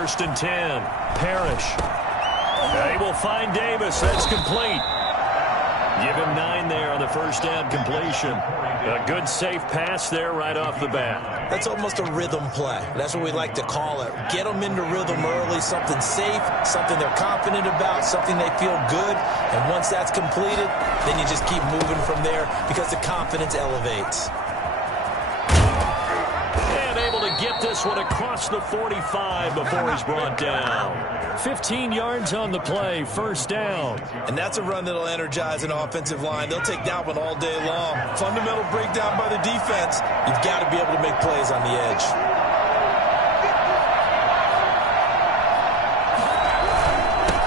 first and 10. Parrish. They will find Davis. That's complete. Give him 9 there on the first down completion. A good, safe pass there right off the bat. That's almost a rhythm play. That's what we like to call it. Get them into rhythm early, something safe, something they're confident about, something they feel good. And once that's completed, then you just keep moving from there because the confidence elevates. And able to get this one across the 45 before he's brought down. 15 yards on the play, first down. And that's a run that'll energize an offensive line. They'll take that one all day long. Fundamental breakdown by the defense. You've got to be able to make plays on the edge.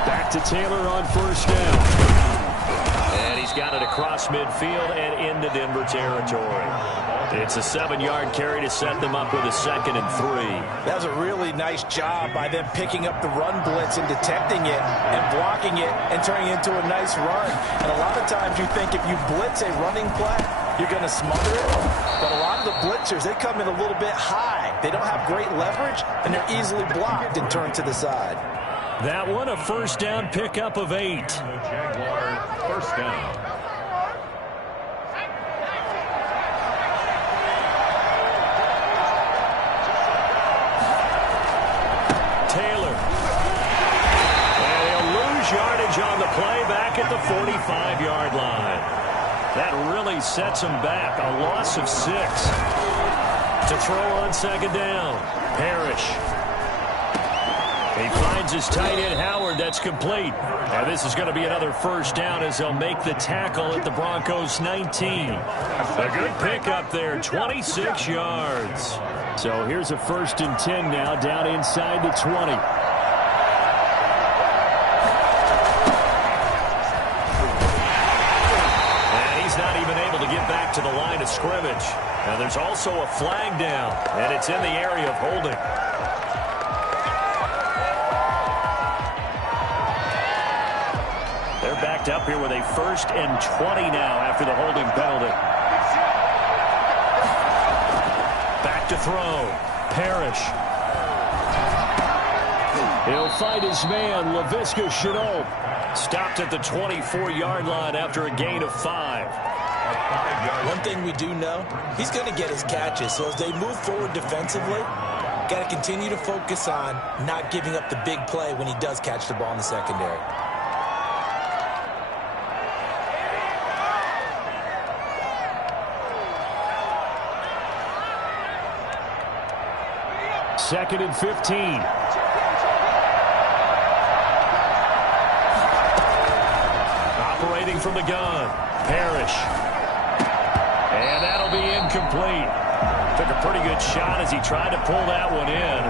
Back to Taylor on first down. And he's got it across midfield and into Denver territory. It's a 7-yard carry to set them up with a 2nd and 3. That was a really nice job by them picking up the run blitz and detecting it and blocking it and turning it into a nice run. And a lot of times you think if you blitz a running play, you're going to smother it. But a lot of the blitzers, they come in a little bit high. They don't have great leverage, and they're easily blocked and turned to the side. That one a first down pickup of 8. Jaguar, first down. On the play back at the 45-yard line. That really sets him back. A loss of 6. To throw on second down. Parrish. He finds his tight end, Howard. That's complete. Now this is going to be another first down as they'll make the tackle at the Broncos 19. A good pickup there, 26 yards. So here's a first and 10 now down inside the 20. Back to the line of scrimmage. Now there's also a flag down, and it's in the area of holding. They're backed up here with a 1st and 20 now after the holding penalty. Back to throw. Parrish. He'll find his man, Laviska Shenault. Stopped at the 24-yard line after a gain of 5. One thing we do know, he's going to get his catches. So as they move forward defensively, got to continue to focus on not giving up the big play when he does catch the ball in the secondary. Second and 15. Operating from the gun. Parrish. And that'll be incomplete. Took a pretty good shot as he tried to pull that one in.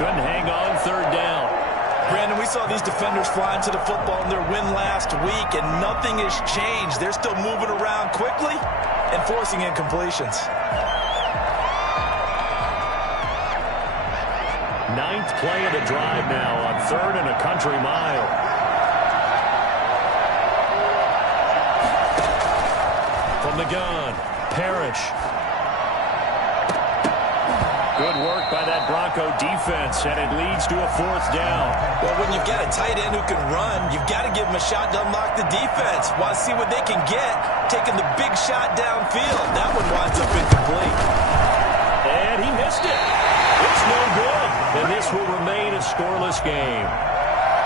Couldn't hang on, third down. Brandon, we saw these defenders flying to the football in their win last week, and nothing has changed. They're still moving around quickly and forcing incompletions. 9th play of the drive now on 3rd and a country mile. From the gun. Parrish. Good work by that Bronco defense, and it leads to a 4th down. Well, when you've got a tight end who can run, you've got to give him a shot to unlock the defense. Want to see what they can get, taking the big shot downfield. That one winds up incomplete. And he missed it. It's no good. And this will remain a scoreless game.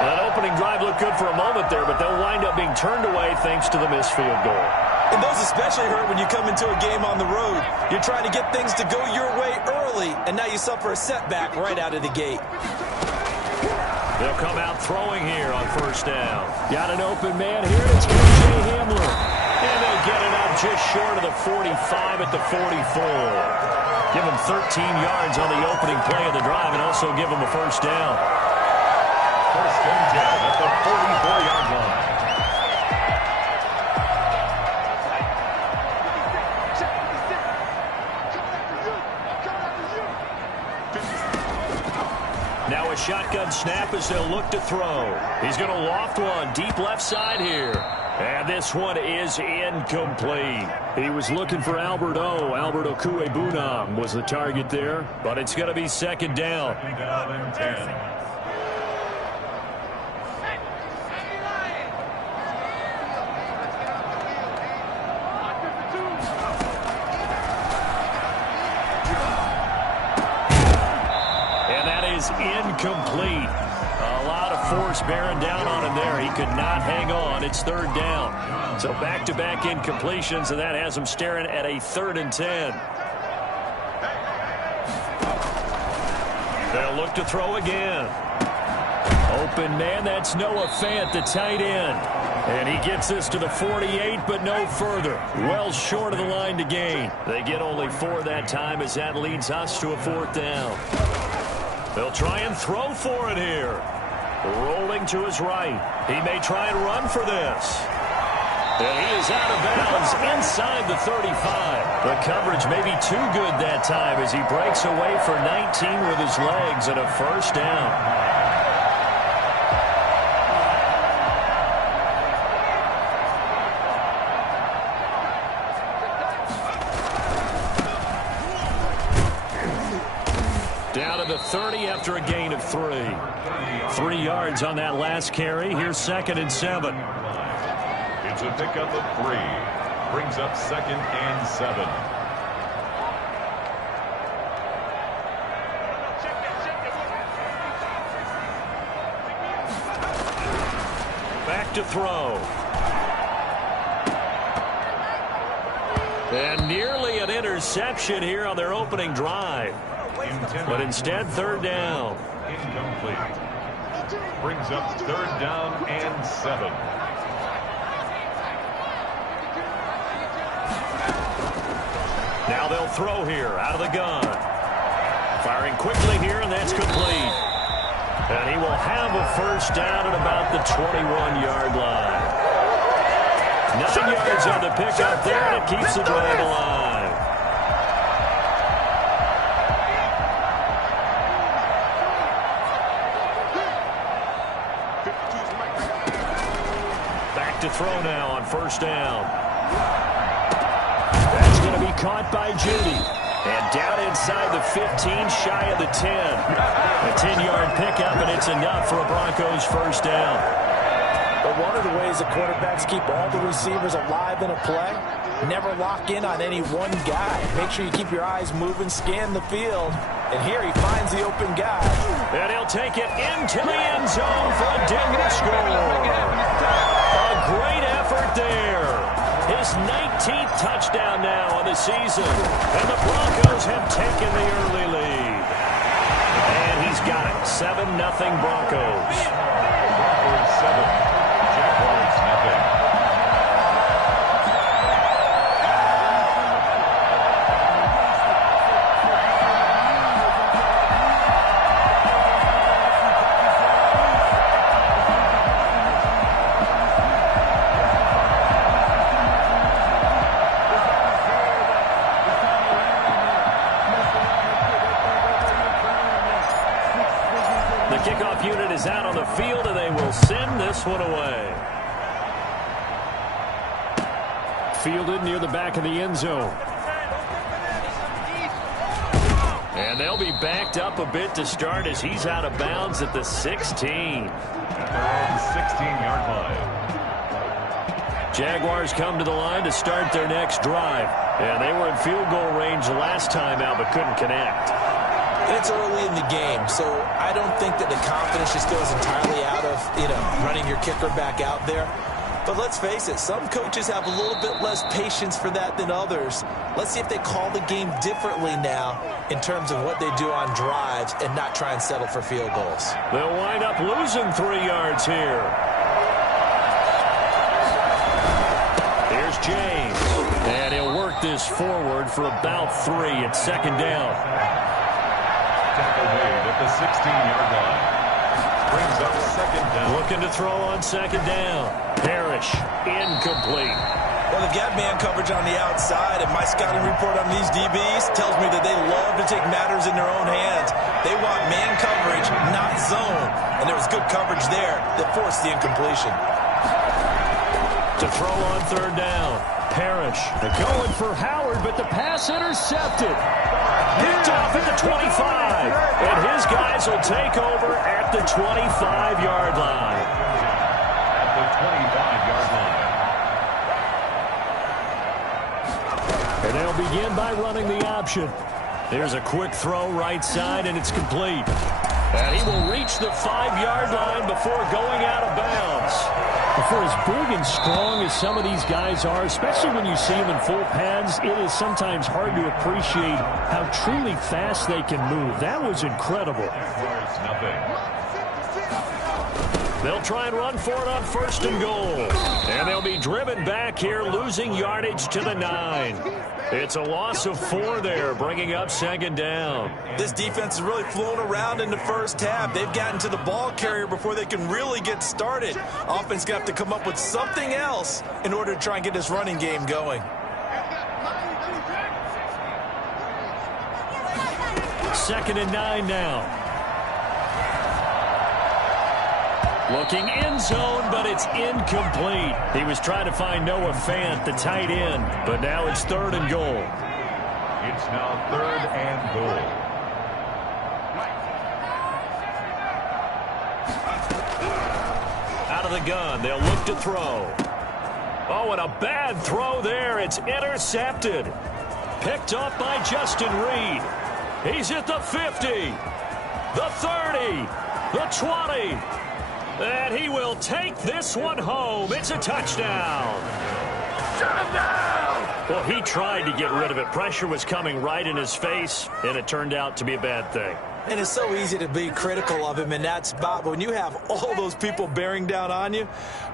Well, that opening drive looked good for a moment there, but they'll wind up being turned away thanks to the missed field goal. And those especially hurt when you come into a game on the road. You're trying to get things to go your way early, and now you suffer a setback right out of the gate. They'll come out throwing here on first down. Got an open man here. It's K.J. Hamler. And they'll get it up just short of the 45 at the 44. Give him 13 yards on the opening play of the drive and also give him a first down. First and 10 at the 44-yard line. Now a shotgun snap as they'll look to throw. He's going to loft one deep left side here. And this one is incomplete. He was looking for Albert O. Albert Okuebunam was the target there. But it's going to be second down. is incomplete. A lot of force bearing down on him there. He could not hang on. It's third down. So back-to-back incompletions, and that has him staring at a 3rd and 10. They'll look to throw again. Open man, that's Noah Fant, the tight end. And he gets this to the 48, but no further. Well short of the line to gain. They get only 4 that time as that leads us to a 4th down. They'll try and throw for it here. Rolling to his right. He may try and run for this. And he is out of bounds inside the 35. The coverage may be too good that time as he breaks away for 19 with his legs and a 1st down. Down to the 30 after a gain of 3. 3 yards on that last carry. Here's 2nd and 7. It's a pickup of 3. Brings up 2nd and 7. Back to throw. And nearly an interception here on their opening drive. But instead, 3rd down. Incomplete. Brings up 3rd down and 7. Now they'll throw here out of the gun. Firing quickly here, and that's complete. And he will have a 1st down at about the 21-yard line. 9 yards on the pickup there, and it keeps the drive alive. Back to throw now on 1st down. That's going to be caught by Judy. And down inside the 15, shy of the 10. A 10-yard pickup, and it's enough for a Broncos 1st down. But one of the ways the quarterbacks keep all the receivers alive in a play, never lock in on any one guy. Make sure you keep your eyes moving, scan the field. And here he finds the open guy. And he'll take it into the end zone for a Denver score. A great effort there. His 19th touchdown now on the season. And the Broncos have taken the early lead. And he's got it. 7-0 Broncos. Broncos 7. Jaguars nothing. Kickoff unit is out on the field, and they will send this one away. Fielded near the back of the end zone. And they'll be backed up a bit to start as he's out of bounds at the 16. At their own 16-yard line. Jaguars come to the line to start their next drive. And they were in field goal range last time out, but couldn't connect. And it's early in the game, so I don't think that the confidence just goes entirely out of, running your kicker back out there. But let's face it, some coaches have a little bit less patience for that than others. Let's see if they call the game differently now in terms of what they do on drives and not try and settle for field goals. They'll wind up losing 3 yards here. Here's James. And he'll work this forward for about 3 at 2nd down. Tackle made at the 16-yard line. Brings up 2nd down. Looking to throw on 2nd down. Parrish, incomplete. Well, they've got man coverage on the outside, and my scouting report on these DBs tells me that they love to take matters in their own hands. They want man coverage, not zone. And there was good coverage there that forced the incompletion. To throw on 3rd down. Parrish going for Howard, but the pass intercepted. Picked off at the 25. And his guys will take over at the 25-yard line. At the 25-yard line. And they'll begin by running the option. There's a quick throw right side, and it's complete. And he will reach the 5-yard line before going out of bounds. For as big and strong as some of these guys are, especially when you see them in full pads, it is sometimes hard to appreciate how truly fast they can move. That was incredible. They'll try and run for it on 1st and goal. And they'll be driven back here, losing yardage to the 9. It's a loss of 4 there, bringing up 2nd down. This defense is really flown around in the first half. They've gotten to the ball carrier before they can really get started. Offense going to have to come up with something else in order to try and get this running game going. 2nd and 9 now. Looking end zone, but it's incomplete. He was trying to find Noah Fant, the tight end, but now it's 3rd and goal. It's now 3rd and goal. Out of the gun, they'll look to throw. Oh, and a bad throw there. It's intercepted. Picked off by Justin Reed. He's at the 50, the 30, the 20. And he will take this one home. It's a touchdown. Shut him down! Well, he tried to get rid of it. Pressure was coming right in his face, and it turned out to be a bad thing. And it's so easy to be critical of him in that spot. But when you have all those people bearing down on you,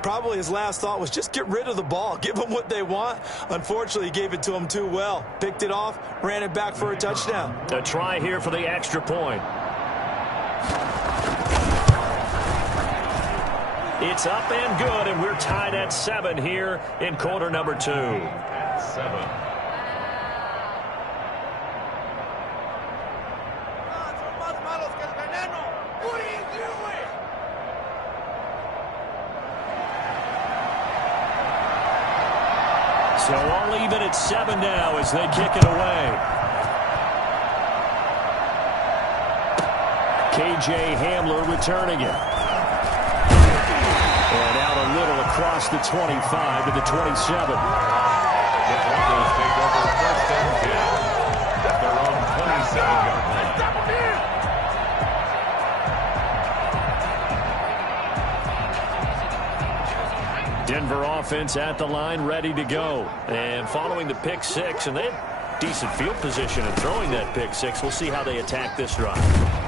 probably his last thought was just get rid of the ball. Give them what they want. Unfortunately, he gave it to them too well. Picked it off, ran it back for a touchdown. A try here for the extra point. It's up and good, and we're tied at 7 here in quarter number 2. 7. So all even at 7 now as they kick it away. KJ Hamler returning it. And out a little across the 25 to the 27. The Broncos take over 1st and 10 at their own 27-yard line. Denver offense at the line, ready to go. And following the pick 6, and they had decent field position in throwing that pick 6. We'll see how they attack this drive.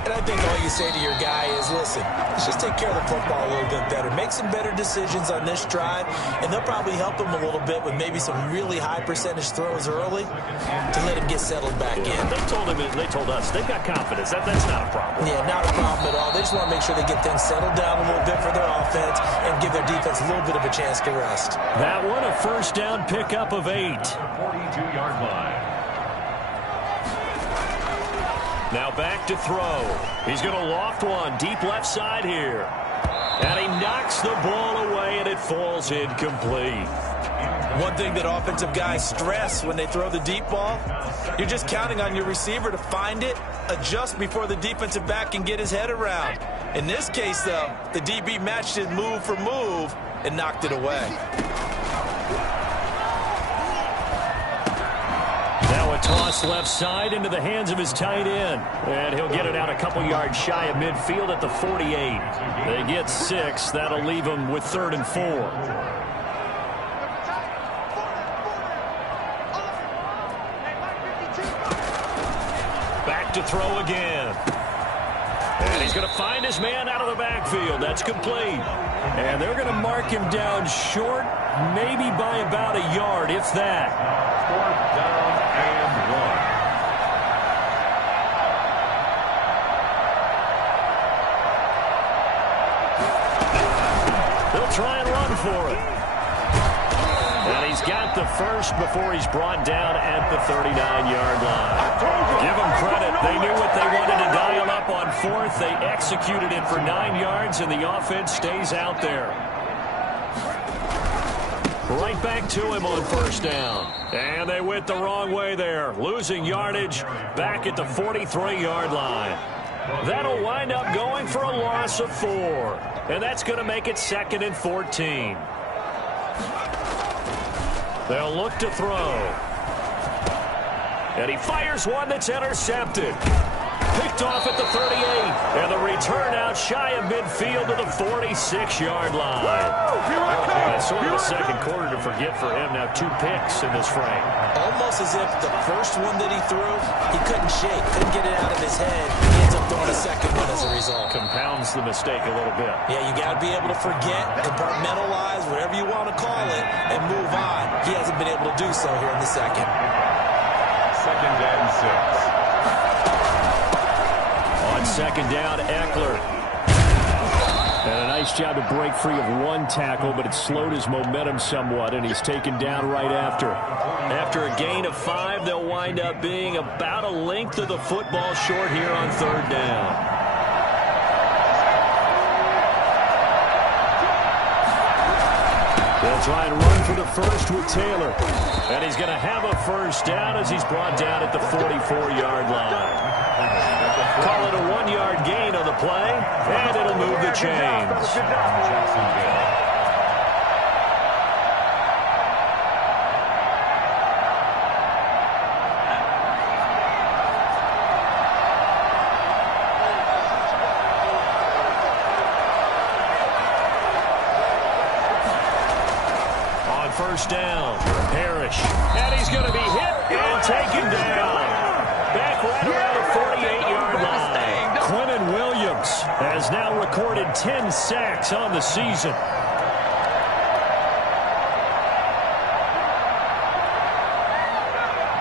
And I think all you say to your guy is, listen, let's just take care of the football a little bit better. Make some better decisions on this drive, and they'll probably help him a little bit with maybe some really high percentage throws early to let him get settled back in. They told us they've got confidence. That's not a problem. Yeah, not a problem at all. They just want to make sure they get things settled down a little bit for their offense and give their defense a little bit of a chance to rest. That one a 1st down pickup of 8. 42-yard line. Now back to throw. He's going to loft one deep left side here. And he knocks the ball away, and it falls incomplete. One thing that offensive guys stress when they throw the deep ball, you're just counting on your receiver to find it, adjust before the defensive back can get his head around. In this case, though, the DB matched it move for move and knocked it away. Now a toss left side into the hands of his tight end. And he'll get it out a couple yards shy of midfield at the 48. They get 6. That'll leave them with 3rd and 4. Back to throw again. And he's going to find his man out of the backfield. That's complete. And they're going to mark him down short, maybe by about a yard, if that. 4th down and 1. They'll try and run for it. And he's got the first before he's brought down at the 39-yard line. Give them credit. They knew what they wanted to dial up on 4th. They executed it for 9 yards, and the offense stays out there. Right back to him on 1st down. And they went the wrong way there, losing yardage back at the 43-yard line. That'll wind up going for a loss of 4. And that's going to make it 2nd and 14. They'll look to throw. And he fires one that's intercepted. Picked off at the 38. And the return out shy of midfield to the 46-yard line. That's sort of a second quarter to forget for him. Now 2 picks in this frame. Almost as if the first one that he threw, he couldn't shake, couldn't get it out of his head. He ends up throwing a second one as a result. Compounds the mistake a little bit. Yeah, you got to be able to forget, compartmentalize, whatever you want to call it, and move on. He hasn't been able to do so here in the second. 2nd and 6. On 2nd down, Eckler. And a nice job to break free of 1 tackle, but it slowed his momentum somewhat, and he's taken down right after. After a gain of 5, they'll wind up being about a length of the football short here on 3rd down. They'll try and run for the first with Taylor. And he's going to have a first down as he's brought down at the 44-yard line. Call it a 1-yard gain on the play, and it'll move the chains. Jacksonville. On 1st down, Parrish. And he's going to be hit and taken down. Back right around the 48-yard line. Quentin Williams has now recorded 10 sacks on the season.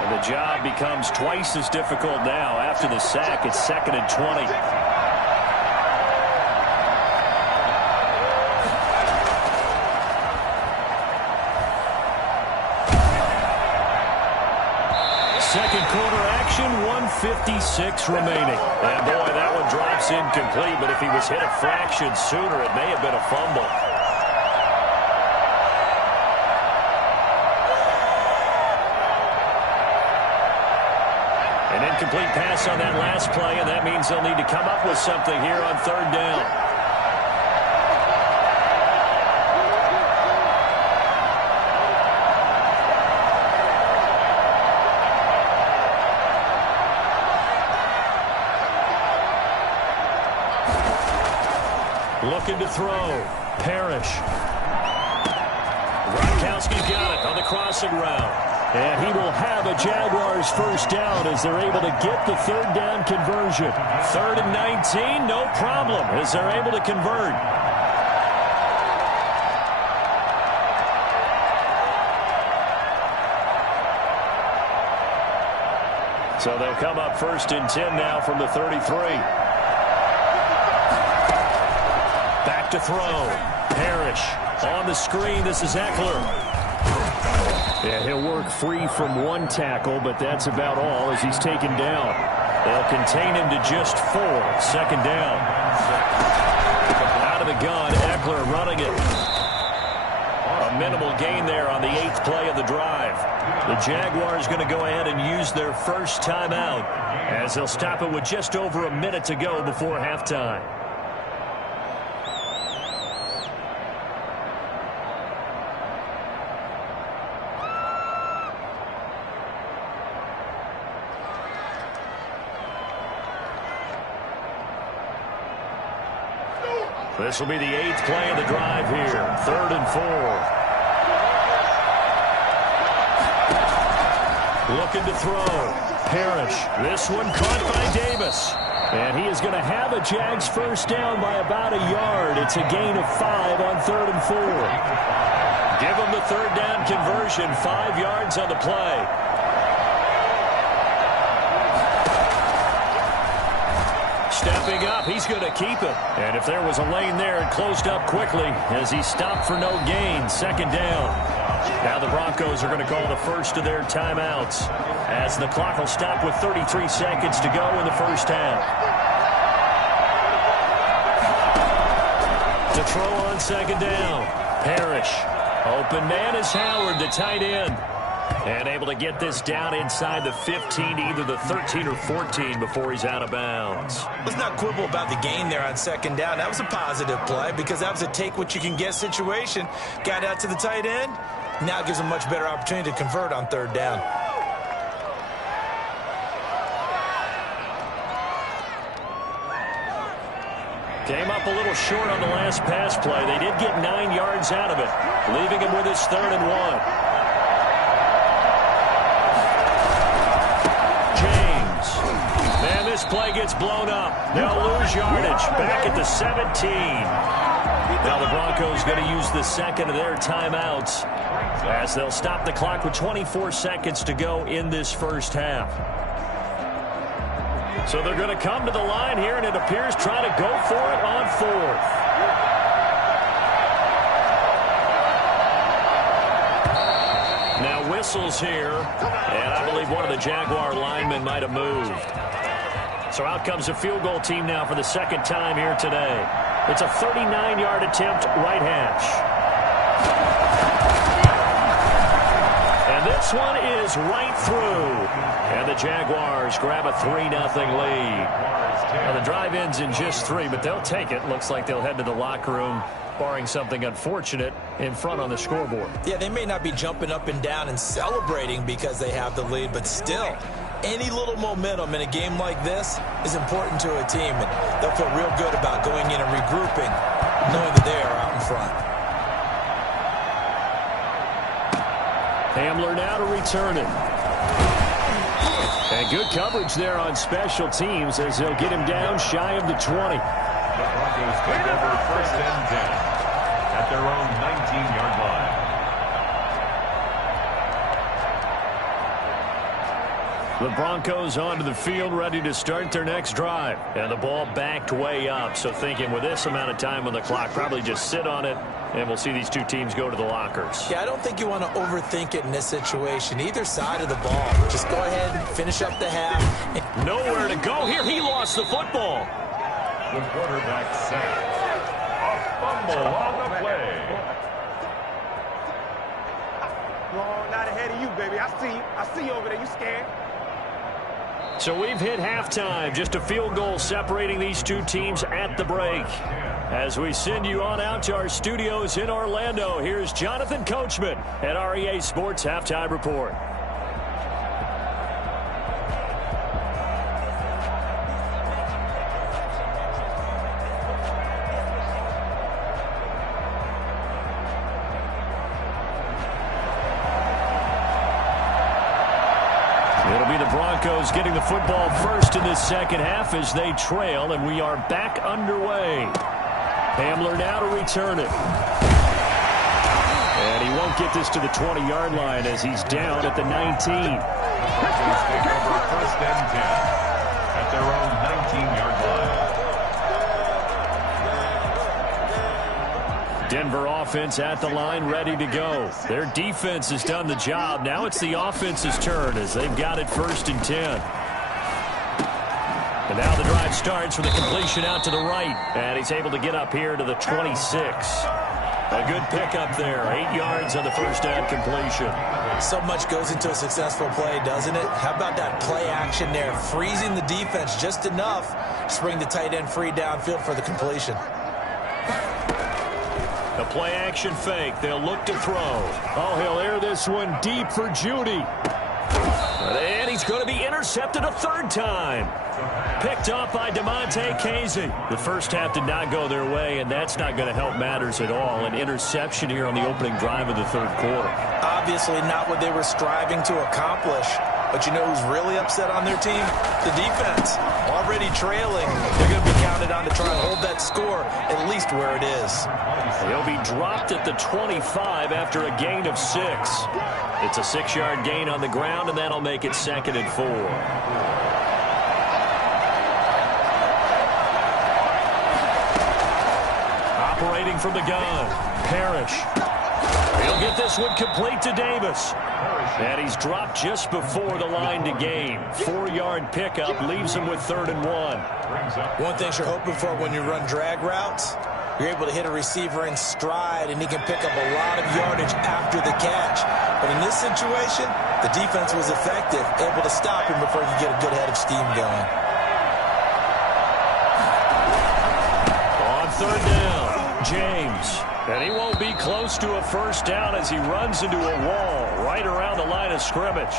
And the job becomes twice as difficult now. After the sack, it's 2nd and 20. Second quarter action, 1:56 remaining. And boy, that one drops incomplete, but if he was hit a fraction sooner, it may have been a fumble. An incomplete pass on that last play, and that means they'll need to come up with something here on 3rd down. Looking to throw. Parrish. Gronkowski's got it on the crossing route. And he will have a Jaguars first down as they're able to get the 3rd down conversion. 3rd and 19, no problem as they're able to convert. So they'll come up 1st and 10 now from the 33. Back to throw. Parrish on the screen. This is Eckler. Yeah, he'll work free from 1 tackle, but that's about all as he's taken down. They'll contain him to just 4. 2nd down. Out of the gun, Eckler running it. A minimal gain there on the 8th play of the drive. The Jaguars going to go ahead and use their first timeout as they'll stop it with just over a minute to go before halftime. This will be the 8th play of the drive here. 3rd and 4. Looking to throw. Parrish. This one caught by Davis. And he is going to have a Jags first down by about a yard. It's a gain of 5 on 3rd and 4. Give him the 3rd down conversion. 5 yards on the play. Stepping up, he's going to keep it. And if there was a lane there, it closed up quickly as he stopped for no gain. 2nd down. Now the Broncos are going to call the first of their timeouts as the clock will stop with 33 seconds to go in the first half. To throw on 2nd down. Parrish. Open man is Howard, the tight end. And able to get this down inside the 15, either the 13 or 14 before he's out of bounds. Let's not quibble about the gain there on 2nd down. That was a positive play because that was a take-what-you-can-get situation. Got out to the tight end. Now it gives him a much better opportunity to convert on 3rd down. Came up a little short on the last pass play. They did get 9 yards out of it, leaving him with his 3rd and 1. James. Man, this play gets blown up. They'll lose yardage. Back at the 17. Now the Broncos going to use the second of their timeouts as they'll stop the clock with 24 seconds to go in this first half. So they're going to come to the line here, and it appears trying to go for it on 4th. Now whistles here, and I believe one of the Jaguar linemen might have moved. So out comes a field goal team now for the second time here today. It's a 39-yard attempt, right hash. And this one is right through. And the Jaguars grab a 3-0 lead. Now the drive ends in just 3, but they'll take it. Looks like they'll head to the locker room, barring something unfortunate in front on the scoreboard. Yeah, they may not be jumping up and down and celebrating because they have the lead, but still, any little momentum in a game like this is important to a team, and they'll feel real good about going in and regrouping, knowing that they are out in front. Hamler now to return it. And good coverage there on special teams as they'll get him down shy of the 20. The Broncos take over 1st and 10 at their own 19-yard line. The Broncos onto the field, ready to start their next drive. And the ball backed way up, so thinking with this amount of time on the clock, probably just sit on it, and we'll see these two teams go to the lockers. Yeah, I don't think you want to overthink it in this situation. Either side of the ball. Just go ahead and finish up the half. Nowhere to go here. He lost the football. The quarterback sacked. A fumble on the play. No, not ahead of you, baby. I see you. I see you over there. You scared? So we've hit halftime. Just a field goal separating these two teams at the break. As we send you on out to our studios in Orlando, here's Jonathan Coachman at REA Sports Halftime Report. It'll be the Broncos getting the football first in this second half as they trail, and we are back underway. Hamler now to return it. And he won't get this to the 20-yard line as he's down at the 19. Broncos take over 1st and 10 at their own 19-yard line. Denver offense at the line, ready to go. Their defense has done the job. Now it's the offense's turn as they've got it 1st and 10. And now the drive starts with a completion out to the right. And he's able to get up here to the 26. A good pickup there. 8 yards on the first down completion. So much goes into a successful play, doesn't it? How about that play action there? Freezing the defense just enough to bring the tight end free downfield for the completion. A play action fake. They'll look to throw. Oh, he'll air this one deep for Judy. And he's going to be intercepted a 3rd time. Picked off by DeMonte Casey. The first half did not go their way, and that's not going to help matters at all. An interception here on the opening drive of the 3rd quarter. Obviously not what they were striving to accomplish. But you know who's really upset on their team? The defense. Already trailing. They're going to be counted on to try and hold that score at least where it is. He'll be dropped at the 25 after a gain of 6. It's a 6-yard gain on the ground, and that'll make it 2nd and 4. Operating from the gun, Parrish. He'll get this one complete to Davis. And he's dropped just before the line to gain. 4-yard pickup leaves him with 3rd and 1. One thing you're hoping for when you run drag routes, you're able to hit a receiver in stride, and he can pick up a lot of yardage after the catch. But in this situation, the defense was effective, able to stop him before he could get a good head of steam going. On 3rd down, James. And he won't be close to a first down as he runs into a wall right around the line of scrimmage.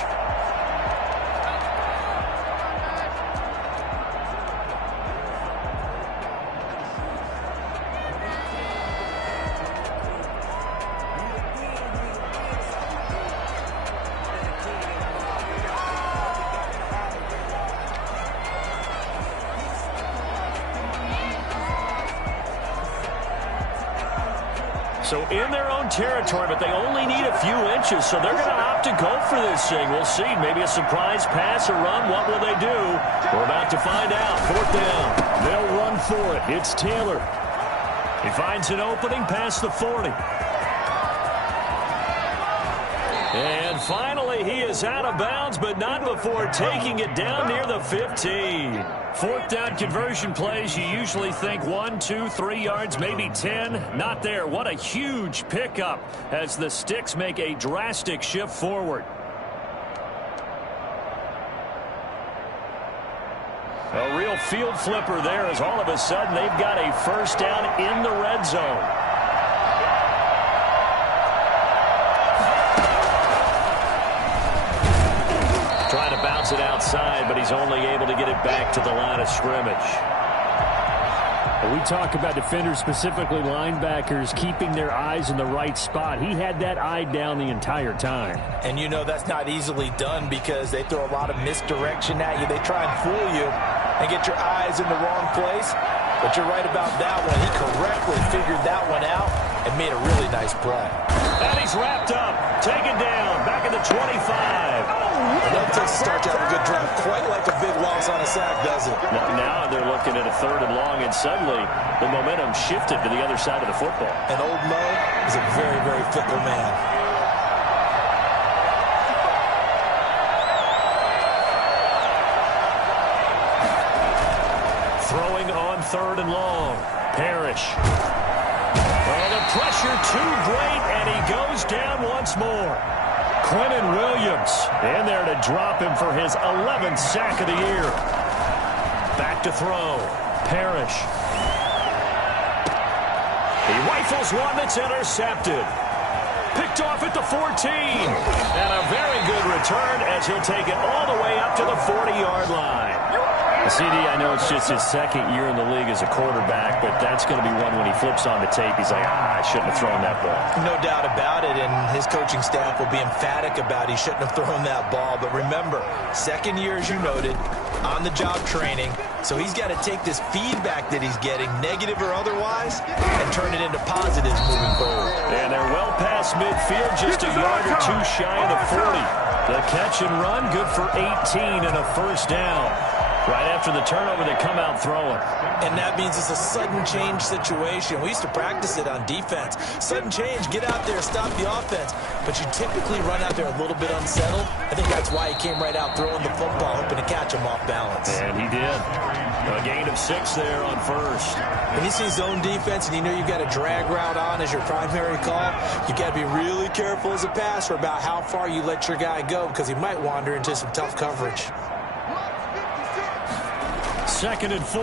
So in their own territory, but they only need a few inches, so they're going to opt to go for this thing. We'll see. Maybe a surprise pass or run. What will they do? We're about to find out. 4th down. They'll run for it. It's Taylor. He finds an opening past the 40. And finally, he is out of bounds, but not before taking it down near the 15. 4th down conversion plays, you usually think 1, 2, 3 yards, maybe 10. Not there. What a huge pickup as the Sticks make a drastic shift forward. A real field flipper there as all of a sudden they've got a 1st down in the red zone. Trying to bounce it outside, but he's only able to get it back to the line of scrimmage. We talk about defenders, specifically linebackers, keeping their eyes in the right spot. He had that eye down the entire time. And you know that's not easily done because they throw a lot of misdirection at you. They try and fool you and get your eyes in the wrong place. But you're right about that one. He correctly figured that one out and made a really nice play. And he's wrapped up, taken down, back at the 25. And that takes a start to have a good drive. Quite like a big loss on a sack, doesn't it? Now they're looking at a 3rd and long, and suddenly the momentum shifted to the other side of the football. And old Mo is a very, very fickle man. Throwing on 3rd and long. Parrish. Oh, the pressure too great, and he goes down once more. Quentin Williams in there to drop him for his 11th sack of the year. Back to throw. Parrish. He rifles one that's intercepted. Picked off at the 14. And a very good return as he'll take it all the way up to the 40-yard line. CD, I know it's just his 2nd year in the league as a quarterback, but that's going to be one when he flips on the tape. He's like, I shouldn't have thrown that ball. No doubt about it, and his coaching staff will be emphatic about he shouldn't have thrown that ball. But remember, 2nd year, as you noted, on-the-job training, so he's got to take this feedback that he's getting, negative or otherwise, and turn it into positives moving forward. And they're well past midfield, just a yard or two shy of the 40. The catch and run, good for 18 and a 1st down. Right after the turnover, they come out throwing. And that means it's a sudden change situation. We used to practice it on defense. Sudden change, get out there, stop the offense. But you typically run out there a little bit unsettled. I think that's why he came right out throwing the football, hoping to catch him off balance. And he did. A gain of 6 there on 1st. When you see zone defense and you know you've got a drag route on as your primary call, you got to be really careful as a passer about how far you let your guy go because he might wander into some tough coverage. 2nd and 4.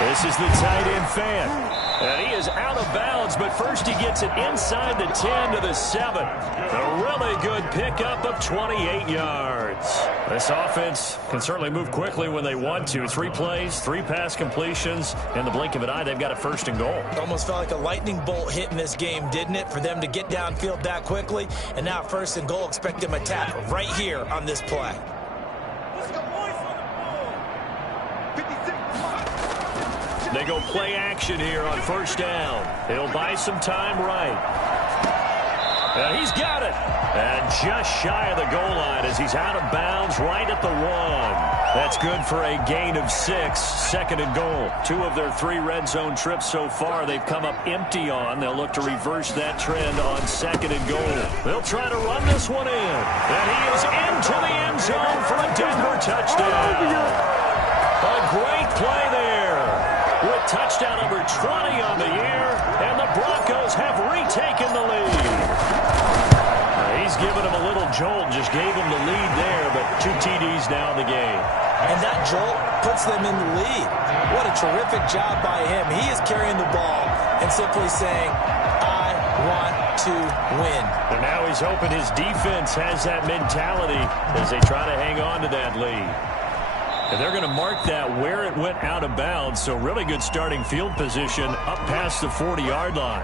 This is the tight end fan. And he is out of bounds, but first he gets it inside the 10 to the 7. A really good pickup of 28 yards. This offense can certainly move quickly when they want to. 3 plays, 3 pass completions. In the blink of an eye, they've got a 1st and goal. Almost felt like a lightning bolt hit in this game, didn't it? For them to get downfield that quickly. And now 1st and goal, expect them to tap right here on this play. They go play action here on 1st down. He'll buy some time right. And he's got it. And just shy of the goal line as he's out of bounds right at the 1. That's good for a gain of 6. 2nd and goal. 2 of their 3 red zone trips so far they've come up empty on. They'll look to reverse that trend on 2nd and goal. They'll try to run this one in. And he is into the end zone for a Denver touchdown. A great play there. With touchdown number 20 on the year, and the Broncos have retaken the lead. He's given him a little jolt, just gave him the lead there, but 2 TDs now in the game. And that jolt puts them in the lead. What a terrific job by him. He is carrying the ball and simply saying, I want to win. And now he's hoping his defense has that mentality as they try to hang on to that lead. And they're going to mark that where it went out of bounds, so really good starting field position up past the 40-yard line.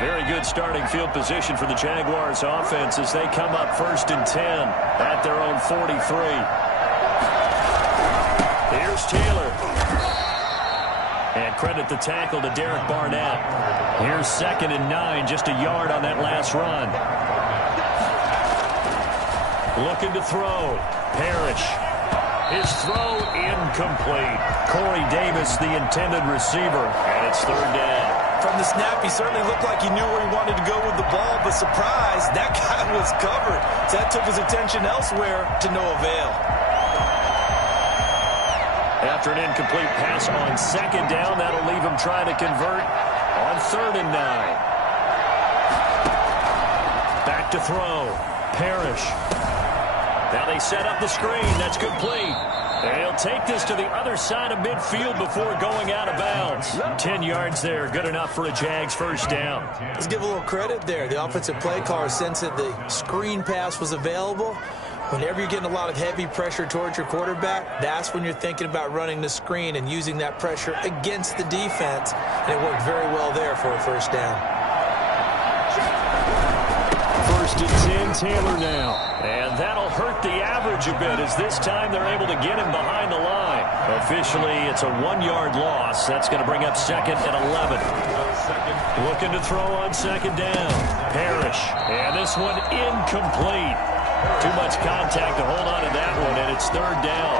Very good starting field position for the Jaguars offense as they come up 1st and 10 at their own 43. Here's Taylor. And credit the tackle to Derek Barnett. Here's 2nd and 9, just a yard on that last run. Looking to throw. Parrish. His throw incomplete. Corey Davis, the intended receiver, and it's 3rd down. From the snap, he certainly looked like he knew where he wanted to go with the ball, but surprise, that guy was covered. So that took his attention elsewhere to no avail. After an incomplete pass on 2nd down, that'll leave him trying to convert on 3rd and 9. Back to throw. Parrish. Now they set up the screen. That's complete. And he'll take this to the other side of midfield before going out of bounds. 10 yards there. Good enough for a Jags 1st down. Let's give a little credit there. The offensive play caller sensed that the screen pass was available. Whenever you're getting a lot of heavy pressure towards your quarterback, that's when you're thinking about running the screen and using that pressure against the defense. And it worked very well there for a 1st down. 1st and 10, Taylor now. And that'll hurt the average a bit as this time they're able to get him behind the line. Officially, it's a 1-yard loss. That's going to bring up 2nd and 11. Looking to throw on 2nd down. Parrish. And this one incomplete. Too much contact to hold on to that one, and it's 3rd down.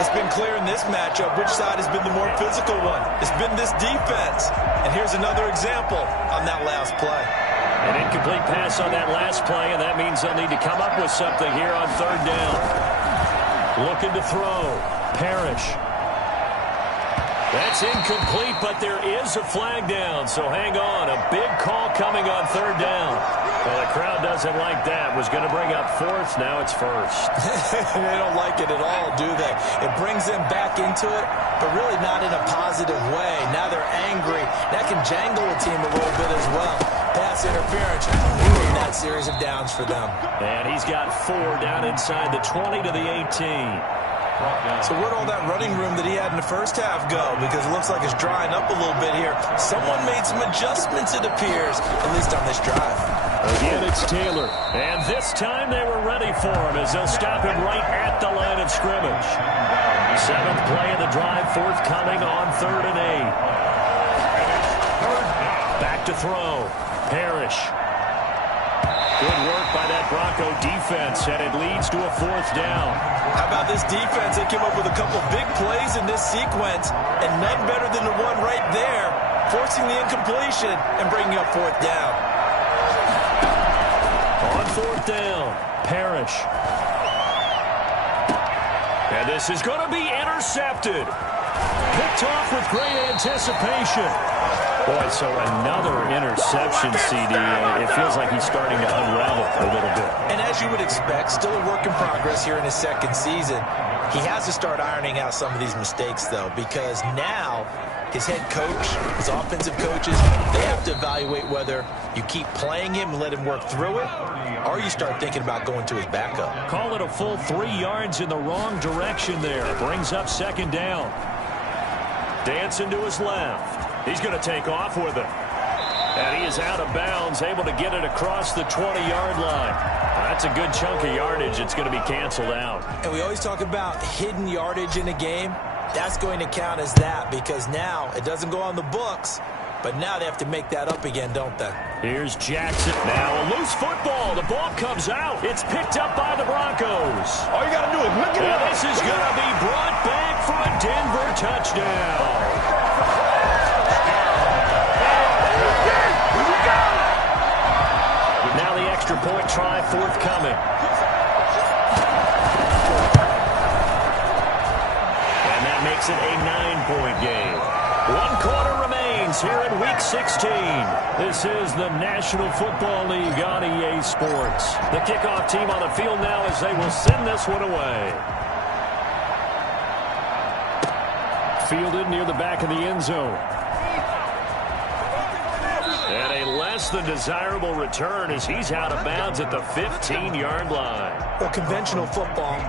It's been clear in this matchup which side has been the more physical one. It's been this defense. And here's another example on that last play. An incomplete pass on that last play, and that means they'll need to come up with something here on 3rd down. Looking to throw. Parrish. That's incomplete, but there is a flag down, so hang on. A big call coming on 3rd down. Well, the crowd doesn't like that. Was going to bring up 4th. Now it's 1st. They don't like it at all, do they? It brings them back into it, but really not in a positive way. Now they're angry. That can jangle a team a little bit as well. Pass interference ruined that series of downs for them. And he's got 4 down inside the 20 to the 18. So where'd all that running room that he had in the 1st half go? Because it looks like it's drying up a little bit here. Someone made some adjustments, it appears, at least on this drive. Again, it's Taylor. And this time they were ready for him as they'll stop him right at the line of scrimmage. 7th play of the drive, forthcoming on 3rd and 8. Back to throw. Parrish. Good work by that Bronco defense, and it leads to a 4th down. How about this defense? They came up with a couple big plays in this sequence, and none better than the one right there, forcing the incompletion and bringing up 4th down. On 4th down, Parrish. And this is going to be intercepted. Picked off with great anticipation. Boy, so another interception, CD. It feels like he's starting to unravel a little bit. And as you would expect, still a work in progress here in his 2nd season. He has to start ironing out some of these mistakes, though, because now his head coach, his offensive coaches, they have to evaluate whether you keep playing him and let him work through it, or you start thinking about going to his backup. Call it a full 3 yards in the wrong direction there. Brings up 2nd down. Dancing to his left. He's going to take off with it. And he is out of bounds, able to get it across the 20-yard line. That's a good chunk of yardage. It's going to be canceled out. And we always talk about hidden yardage in a game. That's going to count as that because now it doesn't go on the books, but now they have to make that up again, don't they? Here's Jackson. Now a loose football. The ball comes out. It's picked up by the Broncos. All you got to do is look at it. This is going to be brought back for a Denver touchdown. Now the extra point try forthcoming. And that makes it a 9-point game. 1 quarter remains here in Week 16. This is the National Football League on EA Sports. The kickoff team on the field now as they will send this one away. Fielded near the back of the end zone. And a less than desirable return as he's out of bounds at the 15-yard line. Well, conventional football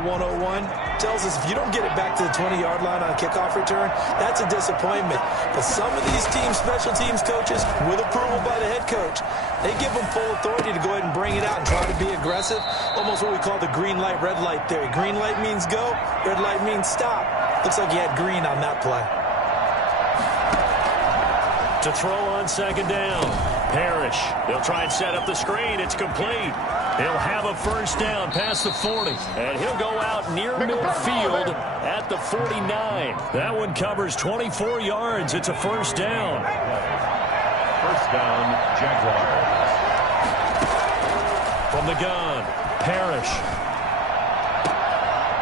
101, tells us if you don't get it back to the 20-yard line on a kickoff return, that's a disappointment. But some of these teams, special teams coaches, with approval by the head coach, they give them full authority to go ahead and bring it out and try to be aggressive. Almost what we call the green light, red light theory. Green light means go, red light means stop. Looks like he had green on that play. To throw on second down. Parrish. They'll try and set up the screen. It's complete. He'll have a first down past the 40. And he'll go out near midfield at the 49. That one covers 24 yards. It's a first down. First down, Jaguars. From the gun, Parrish.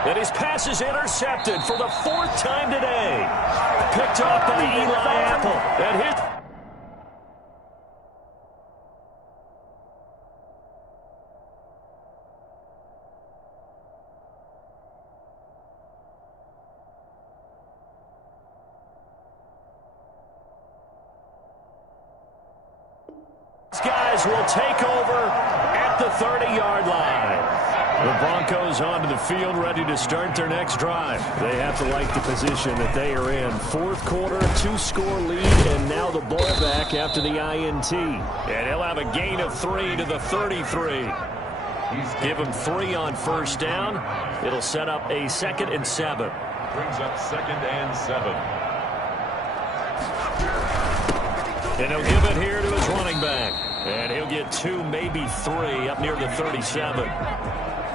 And his pass is intercepted for the 4th time today. Picked off by Eli Apple. And hit. These guys will take over at the 30-yard line. The Broncos onto the field, ready to start their next drive. They have to like the position that they are in. 4th quarter, 2-score lead, and now the ball back after the INT. And he'll have a gain of 3 to the 33. Give him 3 on first down. It'll set up a 2nd and 7. Brings up 2nd and 7. And he'll give it here to his running back. And he'll get 2, maybe 3, up near the 37.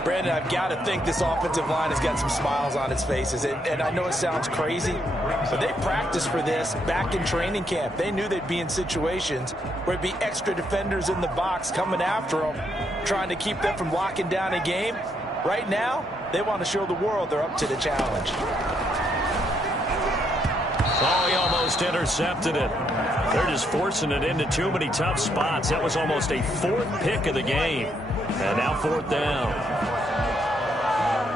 Brandon, I've got to think this offensive line has got some smiles on its faces. And I know it sounds crazy, but they practiced for this back in training camp. They knew they'd be in situations where there'd be extra defenders in the box coming after them, trying to keep them from locking down a game. Right now, they want to show the world they're up to the challenge. Oh, he almost intercepted it. They're just forcing it into too many tough spots. That was almost a 4th pick of the game. And now 4th down.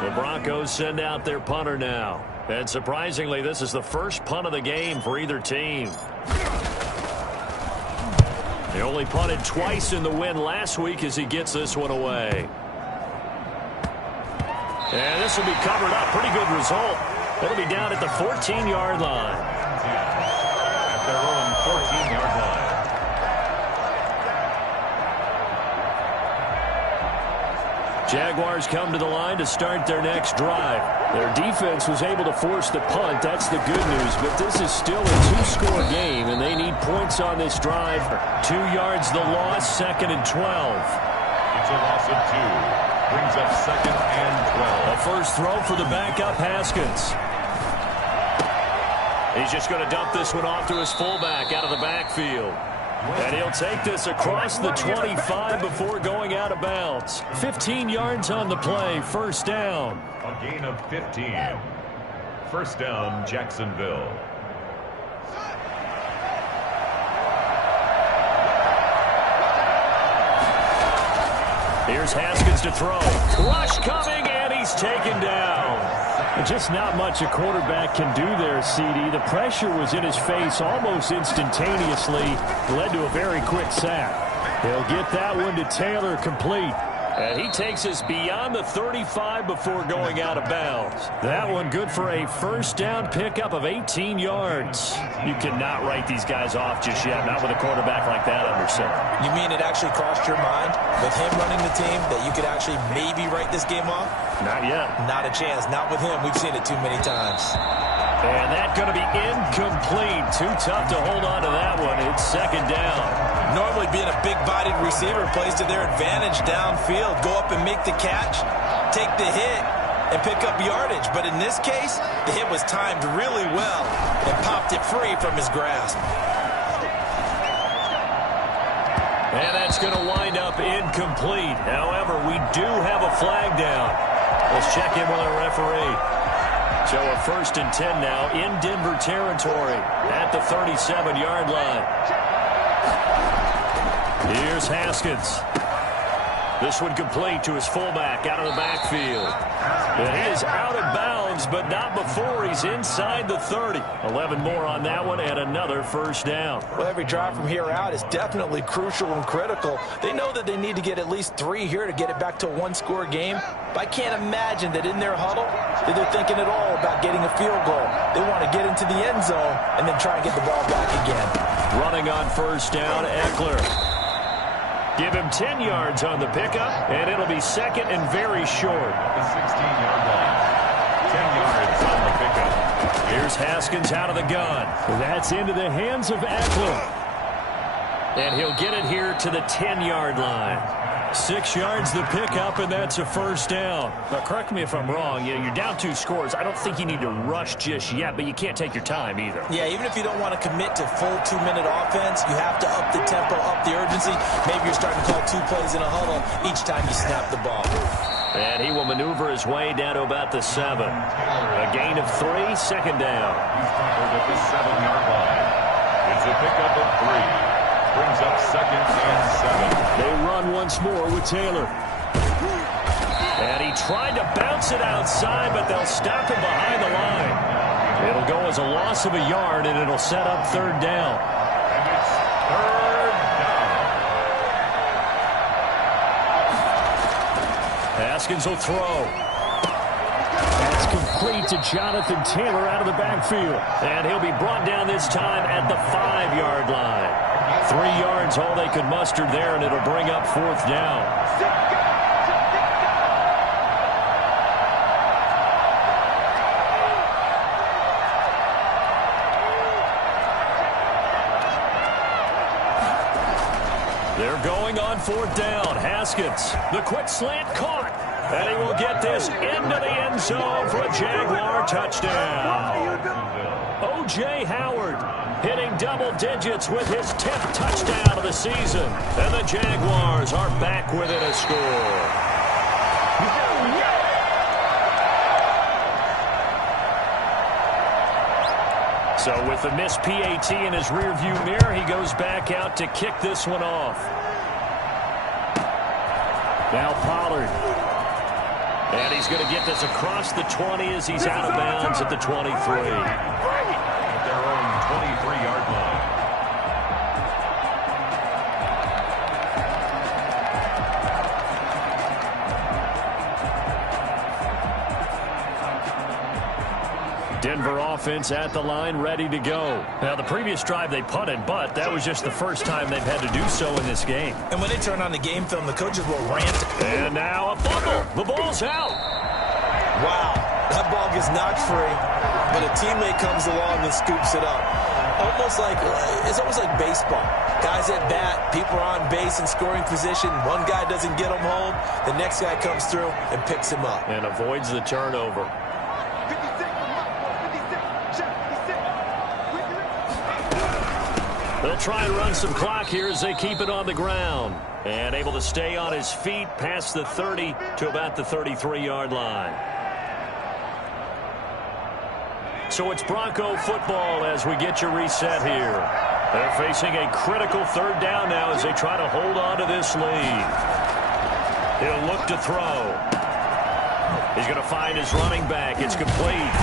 The Broncos send out their punter now. And surprisingly, this is the first punt of the game for either team. He only punted twice in the win last week as he gets this one away. And this will be covered up. Pretty good result. It'll be down at the 14-yard line. At their own 14-yard line. Jaguars come to the line to start their next drive. Their defense was able to force the punt. That's the good news. But this is still a 2-score game, and they need points on this drive. 2 yards the loss, 2nd and 12. It's a loss of 2. Brings up 2nd and 12. A first throw for the backup, Haskins. He's just going to dump this one off to his fullback out of the backfield. And he'll take this across the 25 before going out of bounds. 15 yards on the play, first down. A gain of 15. First down, Jacksonville. Here's Haskins to throw. Rush coming, and he's taken down. Just not much a quarterback can do there, CD. The pressure was in his face almost instantaneously. Led to a very quick sack. He'll get that one to Taylor complete. And he takes us beyond the 35 before going out of bounds. That one good for a first down pickup of 18 yards. You cannot write these guys off just yet, not with a quarterback like that under center. You mean it actually crossed your mind with him running the team that you could actually maybe write this game off? Not yet. Not a chance. Not with him. We've seen it too many times. And that's going to be incomplete. Too tough to hold on to that one. It's second down. Normally being a big-bodied receiver plays to their advantage downfield. Go up and make the catch, take the hit, and pick up yardage. But in this case, the hit was timed really well and popped it free from his grasp. And that's going to wind up incomplete. However, we do have a flag down. Let's check in with our referee. So a 1st and 10 now in Denver territory at the 37-yard line. Here's Haskins. This one complete to his fullback out of the backfield. And he is out of bounds, but not before he's inside the 30. 11 more on that one and another first down. Well, every drive from here out is definitely crucial and critical. They know that they need to get at least 3 here to get it back to a 1-score game. But I can't imagine that in their huddle that they're thinking at all about getting a field goal. They want to get into the end zone and then try and get the ball back again. Running on first down, Eckler. Give him 10 yards on the pickup, and it'll be second and very short. The 16-yard line. 10 yards on the pickup. Here's Haskins out of the gun. That's into the hands of Eckler. And he'll get it here to the 10-yard line. 6 yards the pickup, and that's a first down. Now, correct me if I'm wrong. You're down 2 scores. I don't think you need to rush just yet, but you can't take your time either. Yeah, even if you don't want to commit to full 2-minute offense, you have to up the tempo, up the urgency. Maybe you're starting to call 2 plays in a huddle each time you snap the ball. And he will maneuver his way down to about the 7. A gain of 3, second down. He's tackled at the 7-yard line. It's a pickup of 3. Brings up 2nd and 7. They run once more with Taylor. And he tried to bounce it outside, but they'll stop him behind the line. It'll go as a loss of a yard, and it'll set up 3rd down. And it's 3rd down. Haskins will throw. That's complete to Jonathan Taylor out of the backfield. And he'll be brought down this time at the 5-yard line. 3 yards, all they could muster there, and it'll bring up 4th down. They're going on 4th down. Haskins, the quick slant caught. And he will get this into the end zone for a Jaguar touchdown. O.J. Howard hitting double digits with his 10th touchdown of the season. And the Jaguars are back within a score. So with the missed PAT in his rearview mirror, he goes back out to kick this one off. Now Pollard. And he's going to get this across the 20 as he's out of bounds at the 23. At their own 23-yard line. Denver offense at the line, ready to go. Now, the previous drive they punted, but that was just the first time they've had to do so in this game. And when they turn on the game film, the coaches will rant. And now a fumble. The ball's out. Wow, that ball gets knocked free, but a teammate comes along and scoops it up. It's almost like baseball. Guys at bat, people are on base in scoring position. One guy doesn't get him home. The next guy comes through and picks him up. And avoids the turnover. They'll try and run some clock here as they keep it on the ground. And able to stay on his feet past the 30 to about the 33-yard line. So it's Bronco football as we get you reset here. They're facing a critical 3rd down now as they try to hold on to this lead. He'll look to throw. He's going to find his running back. It's complete.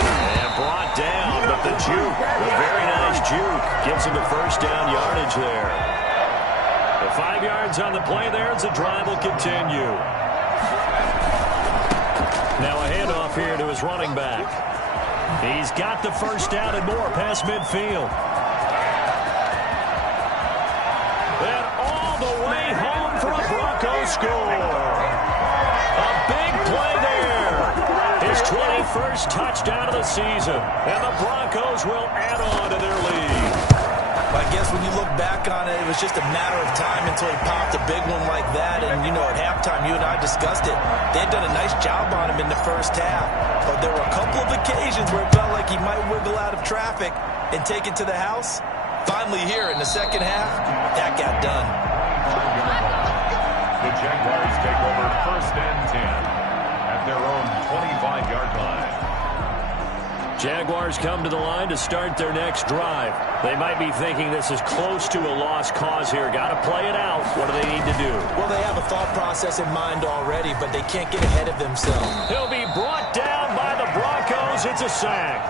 And brought down, but the juke, a very nice juke, gives him the first down yardage there. The 5 yards on the play there as the drive will continue. Now a handoff here to his running back. He's got the first down and more past midfield. And all the way home for a Broncos score. A big play there. His 21st touchdown of the season. And the Broncos will add on to their lead. I guess when you look back on it, it was just a matter of time until he popped a big one like that. And, at halftime, you and I discussed it. They had done a nice job on him in the first half. But there were a couple of occasions where it felt like he might wiggle out of traffic and take it to the house. Finally here in the second half, that got done. The Jaguars take over 1st and 10 at their own 25-yard line. Jaguars come to the line to start their next drive. They might be thinking this is close to a lost cause here. Got to play it out. What do they need to do? Well, they have a thought process in mind already, but they can't get ahead of themselves. He'll be brought down by the Broncos. It's a sack.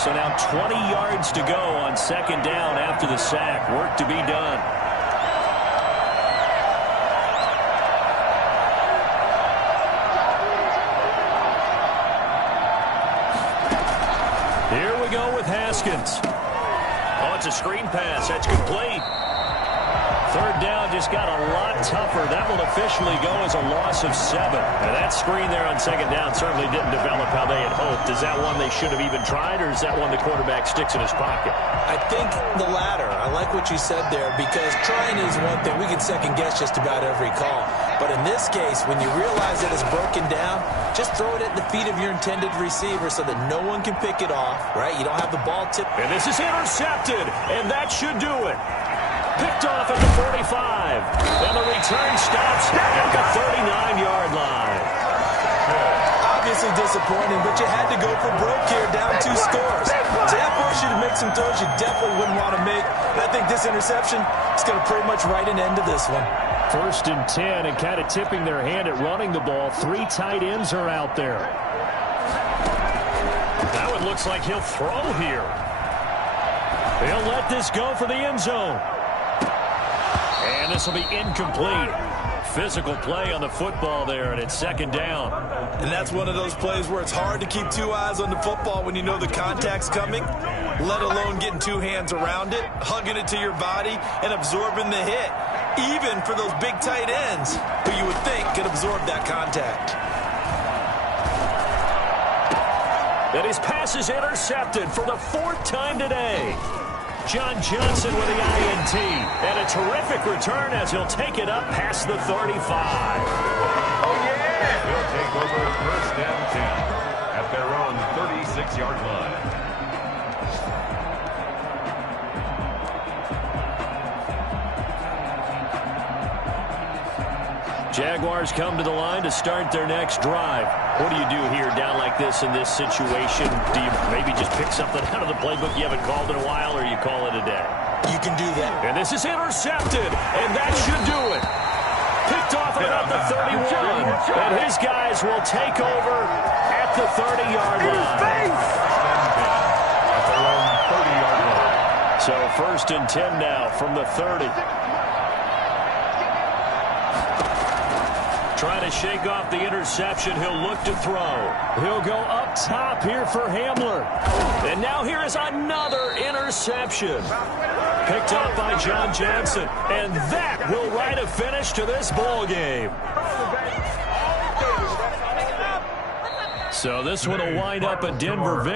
So now 20 yards to go on 2nd down after the sack. Work to be done. Here we go with Haskins. Oh, it's a screen pass. That's complete. Third down just got a lot tougher. That will officially go as a loss of 7. And that screen there on second down certainly didn't develop how they had hoped. Is that one they should have even tried, or is that one the quarterback sticks in his pocket? I think the latter. I like what you said there, because trying is one thing. We can second guess just about every call. But in this case, when you realize that it's broken down, just throw it at the feet of your intended receiver so that no one can pick it off, right? You don't have the ball tipped. And this is intercepted, and that should do it. Picked off at the 45. And the return stops at the 39-yard line. Obviously disappointing, but you had to go for broke here, down 2 scores. So that forced you to make some throws you definitely wouldn't want to make. And I think this interception is going to pretty much write an end to this one. 1st and 10, and kind of tipping their hand at running the ball. 3 tight ends are out there. That one looks like he'll throw here. He'll let this go for the end zone. And this will be incomplete. Physical play on the football there, and it's 2nd down. And that's one of those plays where it's hard to keep 2 eyes on the football when you know the contact's coming, let alone getting 2 hands around it, hugging it to your body, and absorbing the hit, even for those big tight ends who you would think could absorb that contact. And his pass is intercepted for the 4th time today. John Johnson with the INT. And a terrific return as he'll take it up past the 35. Oh, yeah! He'll take over 1st and 10 at their own 36-yard line. Jaguars come to the line to start their next drive. What do you do here down like this in this situation? Do you maybe just pick something out of the playbook you haven't called in a while, or you call it a day? You can do that. And this is intercepted, and that should do it. Picked off at about the 31, and his guys will take over at the 30-yard line. At their own 30-yard line. So 1st and 10 now from the 30. Trying to shake off the interception. He'll look to throw. He'll go up top here for Hamler. And now here is another interception. Picked up by John Johnson. And that will write a finish to this ball game. So this one will wind up a Denver victory.